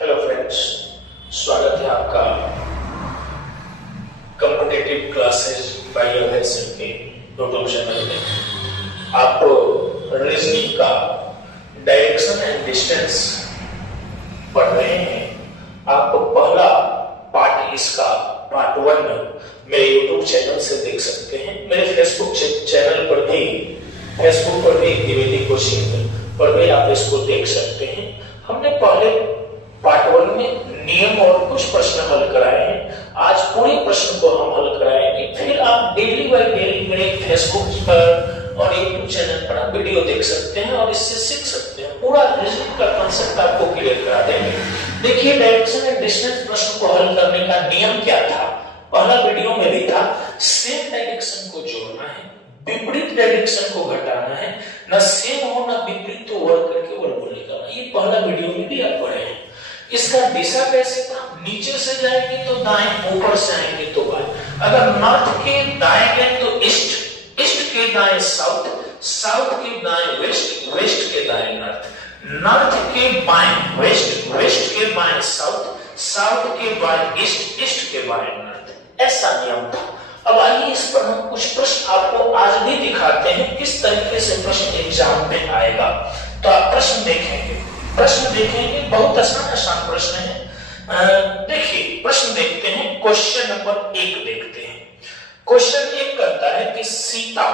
Hello friends, स्वागत है आपका कॉम्पिटिटिव क्लासेस बाय अभयसिंह के यूट्यूब चैनल में। आप रीजनिंग का डायरेक्शन एंड डिस्टेंस पढ़ रहे हैं। आप पहला पार्ट इसका पार्ट 1 मेरे यूट्यूब चैनल से देख सकते हैं। मेरे फेसबुक चैनल पर भी द्विवेदी कोचिंग पर भी आप इसको देख सकते हैं। हमने पहले पार्ट 1 में नियम और कुछ प्रश्न हल कराए हैं। आज पूरे प्रश्न को हम हल कराएंगे। फिर आप डेली बाय डेली मेरे फेसबुक पर और यूट्यूब चैनल पर आप वीडियो देख सकते हैं और इससे सीख सकते हैं। पूरा रीजनिंग का कांसेप्ट आपको क्लियर करा देंगे। देखिए, डायरेक्शन एंड डिस्टेंस प्रश्न को हल करने का नियम क्या था, पहला वीडियो में भी था। सेम डायरेक्शन को जोड़ना है, विपरीत डायरेक्शन को घटाना है, ना सेम हो ना विपरीत, तो वर्ग करके वर्गमूल निकालना। ये पहला वीडियो में भी आप पढ़े हैं। इसका दिशा कैसे था, नीचे से जाएंगे तो दाएं, ऊपर से आएंगे तो बाएं। अगर नॉर्थ के दाएं गए तो ईस्ट, ईस्ट के दाएं साउथ, साउथ के दाएं वेस्ट, वेस्ट के दाएं नॉर्थ, नॉर्थ के बाएं वेस्ट, वेस्ट के बाएं साउथ, साउथ के बाएं ईस्ट, ईस्ट के बाएं नॉर्थ। ऐसा नियम था। अब आइए इस पर हम कुछ प्रश्न आपको आज भी दिखाते हैं, किस तरीके से प्रश्न एग्जाम में आएगा। तो आप प्रश्न देखेंगे, बहुत आसान प्रश्न है। देखिए, प्रश्न देखते हैं। क्वेश्चन नंबर 1 देखते हैं। क्वेश्चन 1 कहता है कि सीता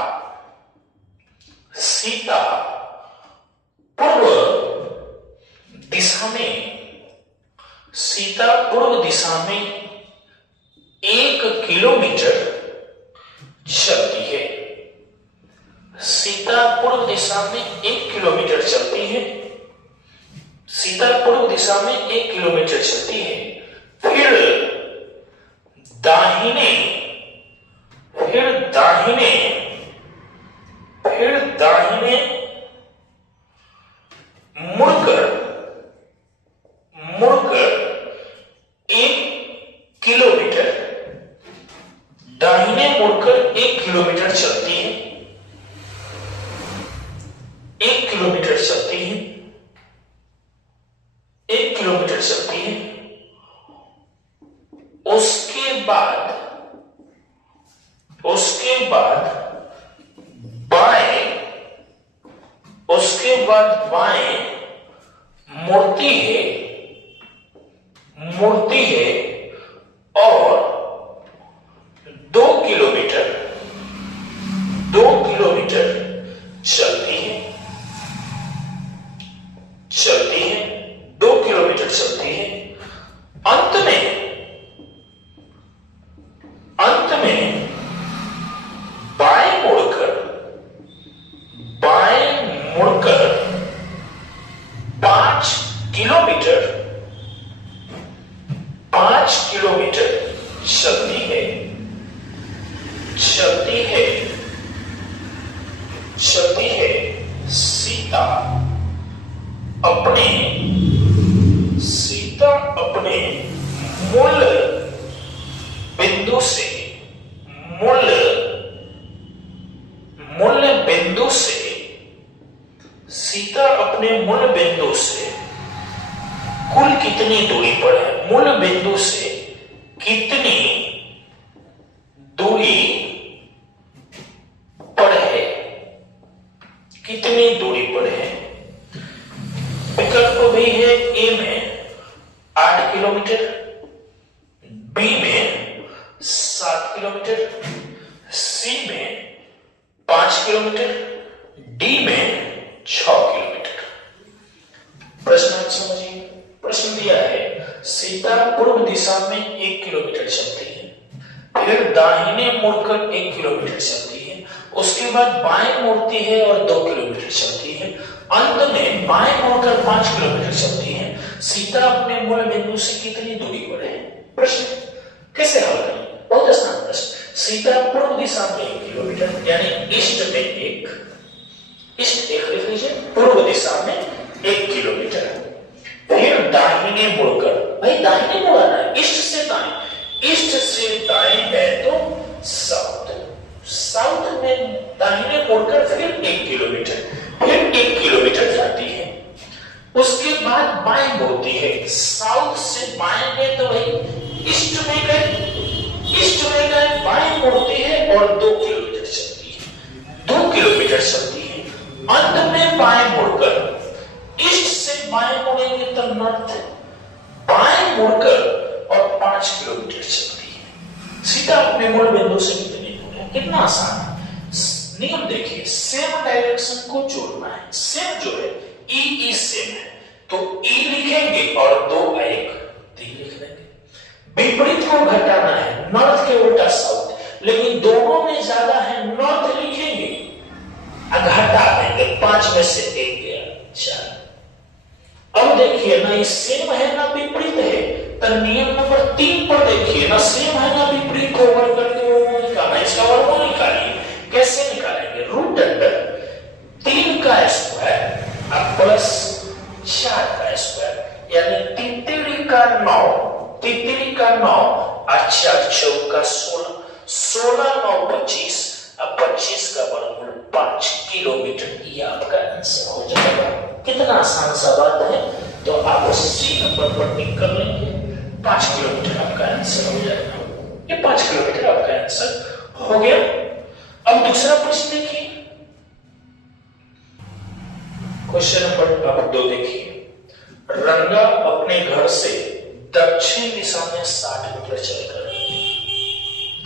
पूर्व दिशा में 1 किलोमीटर चलती है। सीता पूर्व दिशा में 1 किलोमीटर चलती है। सीता पूर्व दिशा में 1 किलोमीटर चलती है। फिर दाहिने मुड़कर 1 किलोमीटर, दाहिने मुड़कर 1 किलोमीटर चलती है। 1 किलोमीटर चलती है, 1 किलोमीटर चलती है। उसके बाद बाएं मुड़ती है और 2 किलोमीटर चलती है। 2 किलोमीटर चलती है। अंत में बाएं मुड़कर 5 किलोमीटर चलती है। सीता अपने मूल बिंदु से कुल कितनी दूरी पर है? मूल बिंदु से कितनी दूरी पर है? विकल्प भी है। ए में 8 किलोमीटर, बी में 7 किलोमीटर, सी में 5 किलोमीटर, डी में 6 किलोमीटर। प्रश्न आप समझिए। प्रश्न दिया है, सीता पूर्व दिशा में 1 किलोमीटर चलती है, फिर दाहिने मुड़कर 1 किलोमीटर चलती है, उसके बाद बाएं मुड़ती है और 2 किलोमीटर चलती है, अंत में बाएं मुड़कर 5 किलोमीटर चलती है। सीता अपने मूल बिंदु से कितनी दूरी पर है? प्रश्न कैसे हल करेंगे? बहुत आसान प्रश्न। सीता पूर्व दिशा में 1 किलोमीटर, यानी ईस्ट में 1 लिख लीजिए, पूर्व दिशा में 1 किलोमीटर। फिर दाहिने मुड़कर, भाई दाहिने मुड़ना है, ईस्ट से दाएं है तो साउथ में दाहिने मुड़कर फिर 1 किलोमीटर, फिर 1 किलोमीटर जाती है। उसके बाद बाएं मुड़ती है, साउथ से बाएं गए तो भाई ईस्ट में गए, ईस्ट में गए बाएं मुड़ती है और 2 किलोमीटर चलती है, 2 किलोमीटर चलती है। अंत में बाएं मुड़कर ईस्ट से बाएं मुड़ेंगे तो नॉर्थ, बाएं मुड़कर और 5 किलोमीटर चलती है। सीधा अपने मूल बिंदु से कितनी दूर है, कितना आसान है। नियम देखिए, सेम डायरेक्शन को जोड़ना है, सेम जो है ई सेम है तो ई लिखेंगे और 2 1 3 लिख देंगे। विपरीत को घटाना है, नॉर्थ के उल्टा साउथ, लेकिन दोनों में ज्यादा है नॉर्थ लिखेंगे, घटा देंगे, 5 में से 1 गया 4। अब देखिए ना, ये सेम है ना विपरीत है, तो नियम नंबर 3 पर देखिए ना, सेम है ना विपरीत हो, वर्ग करके वर्गमूल निकालना, इसका वर्गमूल निकालिए। कैसे निकालेंगे, रूट अंडर 3 का स्क्वायर अब प्लस 4 का स्क्वायर, यानी 3 का 9, 3 का 9 और 4 चौका 16, 16 9 25, अब 25 का वर्गमूल 5 किलोमीटर। ये आपका आंसर हो जाएगा। कितना आसान सा बात है, तो आप सी नंबर पर टिक कर लेंगे, 5 किलोमीटर आपका आंसर हो जाएगा। ये 5 किलोमीटर आपका आंसर हो गया। अब दूसरा प्रश्न देखिए, क्वेश्चन नंबर 2 देखिए। रंगा अपने घर से दक्षिण दिशा में 60 मीटर चलकर,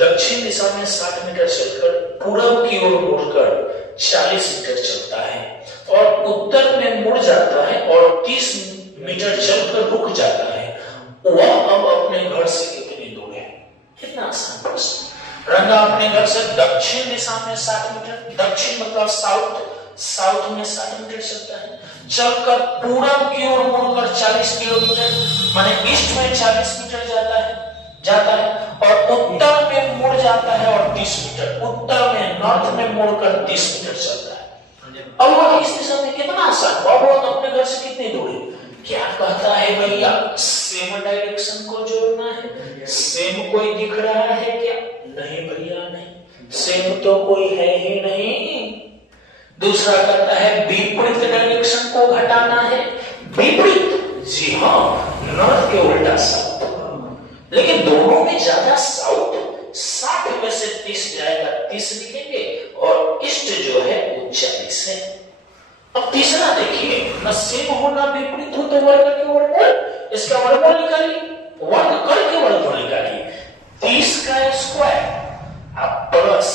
दक्षिण दिशा में 60 मीटर चलकर पूरब की ओर मुड़कर 40 मीटर चलता है और उत्तर में मुड़ जाता है और 30 मीटर चलकर रुक जाता है। वह अब अपने घर से कितनी दूर है? कितना आसान प्रश्न। रंगा अपने घर से दक्षिण दिशा में 60 मीटर, दक्षिण मतलब साउथ, साउथ में 60 मीटर चलता है, चलकर पूरब की ओर मुड़कर 40 किलोमीटर, माने ईस्ट में 40 मीटर जाता है और उत्तर में मुड़ जाता है और 30 मीटर, उत्तर में नॉर्थ में मुड़कर 30 मीटर चलता है। अब वह इस दिशा में कितना आसान, वह अपने घर से कितनी दूर है? क्या कहता है भैया, सेम डायरेक्शन को जोड़ना है। सेम कोई दिख रहा है क्या? नहीं भैया नहीं, सेम तो कोई है ही नहीं। दूसरा कहता है विपरीत डायरेक्शन को घटाना है। विपरीत, जी हाँ, नॉर्थ के उल्टा साउथ, लेकिन दोनों में ज्यादा साउथ, 60 में से 30 जाएगा, 30 लिखेंगे और ईस्ट जो है वो 40 है। अब तीसरा देखिए, न सेम हो ना विपरीत हो तो वर्ग के वर्गमूल, इसका वर्गमूल निकालिए, वर्ग करके वर्गमूल निकालिए। 30 का स्क्वायर अब प्लस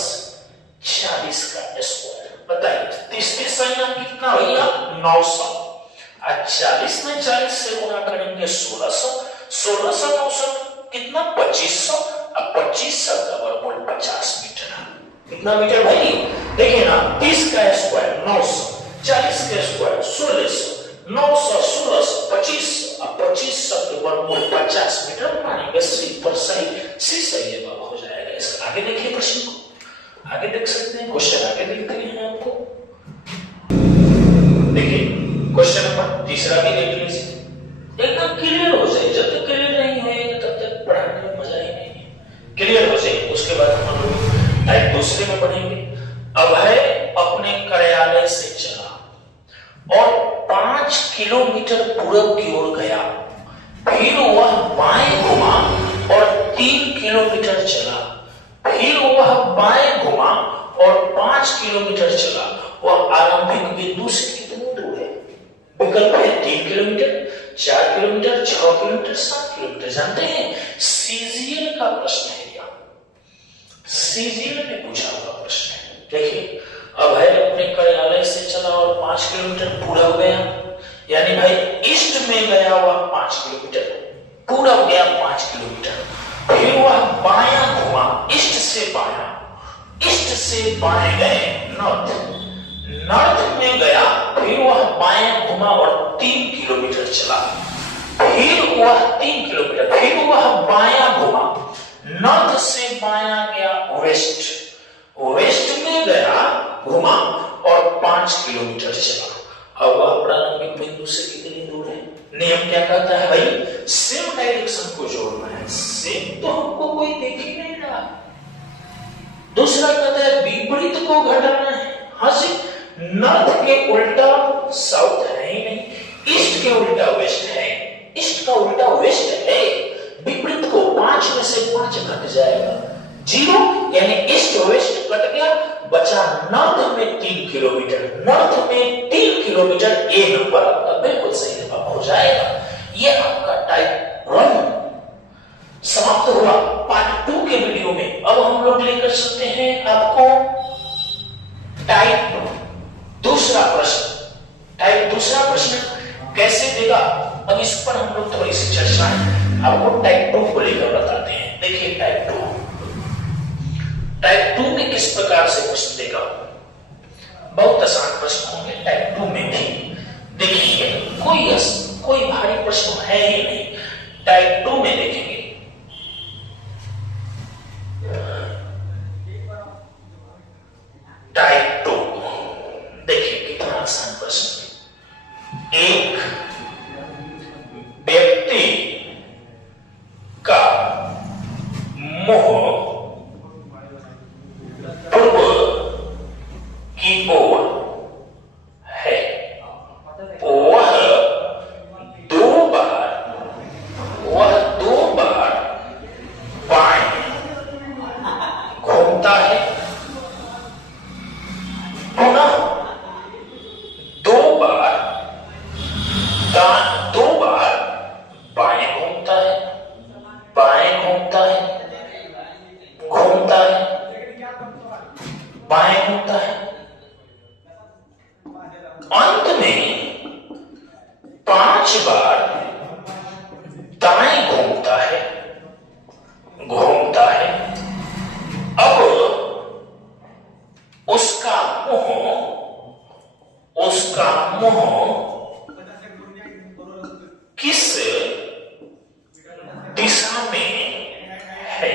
40 का स्क्वायर, बताइए 30 के संख्या कितना भैया? 900। आज 40 में 40 से गुणा करेंगे 1600, 1600 900 कितना? 2500। अब 2500 का वर्गमूल 50 मीटर। कितना मीटर भाई? देखिए ना, 30 का स्क्वायर 900, 40 का स्क्वायर 1600, 900 1600 2500, अब 2500 के वर्गमूल 50 मीटर मानेंगे। सी पर सही, सी सही जवाब हो जाएगा इसका। आगे देखिए प्रश्न को, आगे देख सकते हैं, क्वेश्चन आगे देखते हैं आपको। देखिए क्वेश्चन नंबर 3 भी देख लीजिए, एकदम क्लियर हो जाए। जब तक क्लियर नहीं होएगा तब तक पढ़ाने में मजा ही नहीं है। क्लियर हो जाए उसके बाद हम लोग टाइप 2 में पढ़ेंगे। अब है अपने कार्यालय से चला और 5 किलोमीटर पूरब की ओर गया, फिर वह बाएं घुमा और 3 किलोमीटर चला, फिर वह बाएं घुमा और 5 किलोमीटर चला। वह आरंभिक बिंदु से कितनी दूर है? विकल्प है 3 किलोमीटर, 4 किलोमीटर, 6 किलोमीटर, 7 किलोमीटर। जानते हैं सीजीएल का प्रश्न है, सीजीएल में पूछा हुआ प्रश्न है। देखिए, अब है अपने कार्यालय से चला और 5 किलोमीटर पूरब गया, यानी भाई ईस्ट में गया हुआ 5 किलोमीटर, पूरब गया 5 किलोमीटर, फिर वह बायां घुमा, ईस्ट से बायां, ईस्ट से बाएं गए नॉर्थ, नॉर्थ में गया, फिर वह बायां घुमा और 3 किलोमीटर चला, फिर वह 3 किलोमीटर, फिर वह बायां घुमा, नॉर्थ से बायां गया वेस्ट, वेस्ट में गया घुमा और 5 किलोमीटर चला। अब वह प्रारंभिक बिंदु से कितनी दूर है? नियम क्या कहता है भाई? सेम डायरेक्शन को जोड़ना है। सेम तो हमको कोई देख ही नहीं रहा। दूसरा कहता है विपरीत को घटाना है। हाँ जी, नॉर्थ के उल्टा साउथ है ही नहीं, ईस्ट के उल्टा वेस्ट है, ईस्ट का उल्टा वेस्ट है। विपरीत को 5 में से 5 घट जाएगा, 0 यानी ईस्ट वेस्ट कट गया, बचा नॉर्थ में 3 किलोमीटर, नॉर्थ में 3 किलोमीटर, ए नंबर आपका बिल्कुल सही जवाब हो जाएगा। ये आपका टाइप 1 समाप्त हुआ पार्ट 2 के वीडियो में। अब हम लोग लेकर चलते हैं आपको टाइप दूसरा प्रश्न। टाइप दूसरा प्रश्न कैसे देगा, अब इस पर हम लोग थोड़ी सी चर्चा आपको टाइप 2 को लेकर बताते हैं। देखिए टाइप 2, टाइप 2 में किस प्रकार से प्रश्न देगा। बहुत आसान प्रश्न होंगे टाइप 2 में भी। देखिए कोई भारी प्रश्न है ही नहीं, टाइप 2 में देखेंगे। टाइप 2 देखिए कितना आसान प्रश्न। एक व्यक्ति का मुंह पूर्व की ओर है, वह दो बार बाएं घूमता है, पुनः दो बार बाएं घूमता है, बाएं घूमता है, घूमता है, बाएं घूमता है, अंत में 5 बार दाएं घूमता है, घूमता है। अब उसका मुंह किस दिशा में है।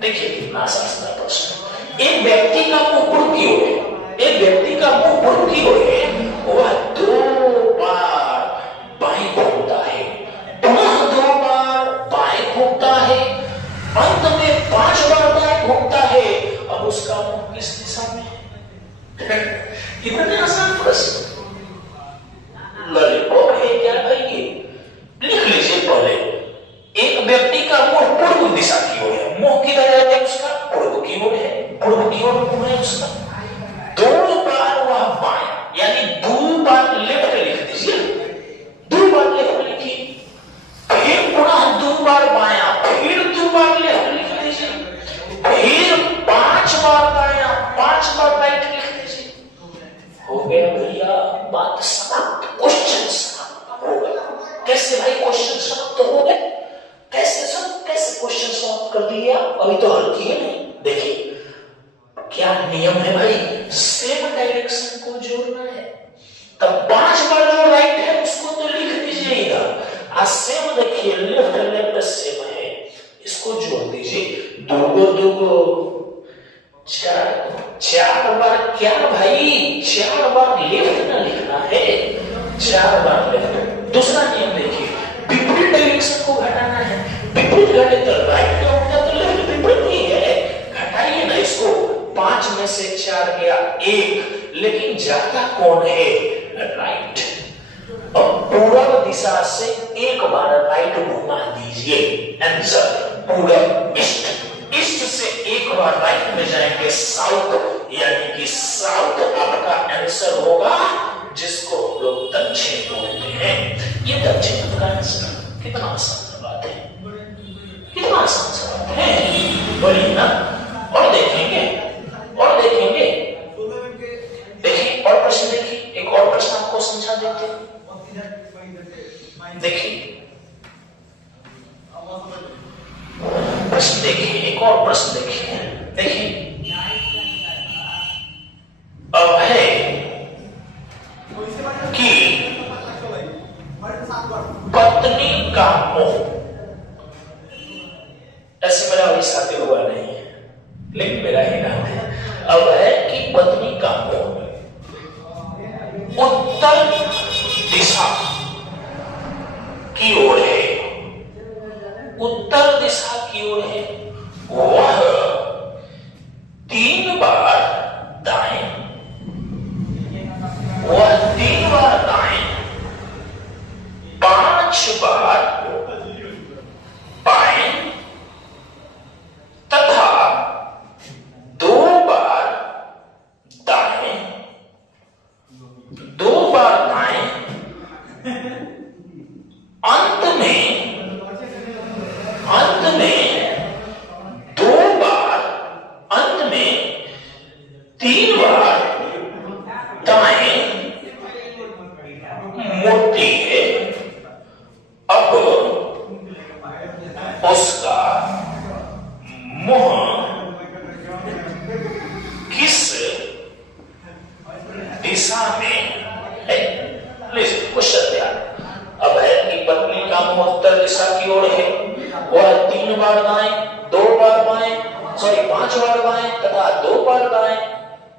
देखिए कितना आसान प्रश्न। एक व्यक्ति का मुंह पूर्व की ओर है, एक व्यक्ति का मुंह पूर्व की ओर है, वह 2 बार बाएं घूमता है, पुनः 2 बार बाएं घूमता है, अंत में 5 बार दाएं घूमता है। अब उसका मुंह किस दिशा में है। कितना आसान प्रश्न। लॉलीपॉप है क्या भाई ये? लिख लीजिए पहले। एक व्यक्ति का मुंह पूर्व दिशा की ओर है, मुंह किधर है उसका? पूर्व की ओर है, पूर्व की ओर मुंह है उसका। 2 बार वह बाएं, यानी 2 बार लेफ्ट लिख दीजिए, 2 बार लेफ्ट लिखिए, फिर पुनः 2 बार बायां, फिर 2 बार लेफ्ट लिख दीजिए, फिर 5 बार दायां, 5 बार राइट लिख दीजिए। हो गया भैया, बात समाप्त, क्वेश्चन समाप्त हो गया। कैसे भाई क्वेश्चन समाप्त हो गए? कैसे क्वेश्चन समाप्त कर दिए आप? अभी तो हल किए नहीं। देखिए क्या नियम है भाई, सेम डायरेक्शन को जोड़ना है। तब 5 बार जो राइट है उसको तो लिख दीजिए इधर, आज सेम देखिए लेफ्ट सेम है, इसको जोड़ दीजिए। 2 4 बार क्या भाई, 4 बार लेफ्ट ना लिखना है, 4 बार लेफ्ट। दूसरा नियम देखिए, विपरीत डायरेक्शन को घटाना है, विपरीत घटे तो राइट का होगा तो लेफ्ट विपरीत ही है, घटाइए ना इसको। 5 में से 4 गया 1, लेकिन जाता कौन है? राइट। अब पूर्व दिशा से 1 बार राइट घुमा दीजिए, आंसर पूर्व ईस्ट, ईस्ट से 1 बार राइट में जाएंगे साउथ, यानी कि साउथ आपका आंसर होगा, जिसको लोग दक्षिण बोलते हैं। ये दक्षिण का आंसर। कितना आसान बात है, कितना आसान सवाल है, बोलिए ना। और देखेंगे देखिए और प्रश्न देखिए, एक और प्रश्न आपको समझा देते हैं। देखिए प्रश्न देखिए, एक और प्रश्न देखिए। देखिए अब है कि पत्नी का मुंह, ऐसे मेरा अभी शादी हुआ नहीं है, लेकिन मेरा ही नाम है। अब है कि पत्नी का मुंह उत्तर दिशा की ओर है, उत्तर दिशा की ओर है, वह 3 बार दाएं, वह 3 बार दाएं, हम उत्तर दिशा की ओर है, वह 3 बार दाएं, 2 बार बाएं, 5 बार बाएं तथा 2 बार दाएं,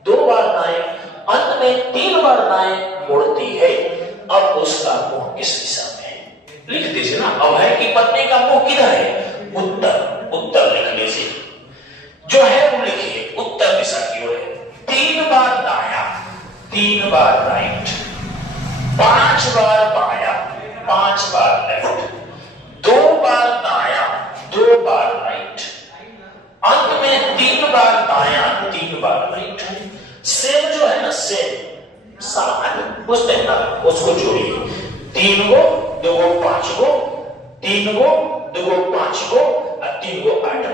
2 बार दाएं, अंत में 3 बार दाएं मुड़ती है। अब उसका मुंह किस दिशा में है? लिख दीजिए ना, अभय की पत्नी का मुंह किधर है? उत्तर। उत्तर लिख लीजिए, जो है वो लिखिए, उत्तर दिशा की ओर है। 3 बार दाया, 3 बार राइट, 5 बार बाया, 5 बार लेफ्ट, 2 बार दाया, 2 बार राइट, अंत में 3 बार दाया, 3 बार राइट। सेम जो है ना, सेम सामान उसने ना, उसको जोड़िए। 3 गो 2 गो 5 गो, 3 गो 2 गो 5 गो और 3 गो 8 गो,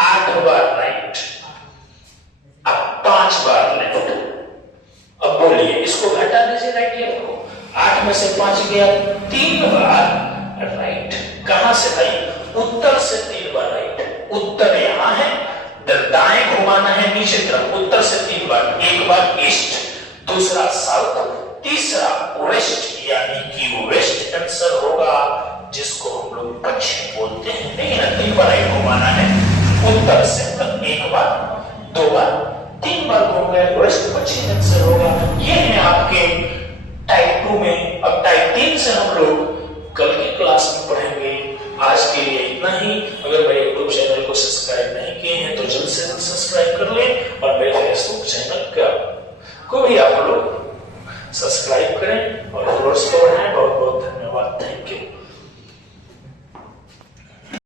8 बार राइट, अब 5 बार लेफ्ट। अब बोलिए, इसको घटा दीजिए राइट लेफ्ट को। 8 में से 5 गया, 3 बार राइट। कहां से भाई? उत्तर से 3 बार राइट। उत्तर यहां है, दाएं घुमाना है नीचे तरफ। उत्तर से 3 बार, एक बार ईस्ट, दूसरा साउथ, तीसरा वेस्ट, यानी कि वेस्ट आंसर होगा, जिसको हम लोग पश्चिम बोलते हैं। लेकिन 3 बार राइट घुमाना है, उत्तर से एक बार, 2 बार, 3 बार घूम गए, वेस्ट पश्चिम आंसर होगा। ये है आपके टाइप 2 में। अब टाइप 3 से हम लोग कल की क्लास में पढ़ेंगे। आज के लिए इतना ही। अगर मेरे यूट्यूब चैनल को सब्सक्राइब नहीं किए हैं तो जल्द से जल्द सब्सक्राइब कर लें, और मेरे फेसबुक चैनल को भी आप लोग सब्सक्राइब करें और फॉलोअर्स को बढ़ाएं। बहुत बहुत धन्यवाद। Thank you.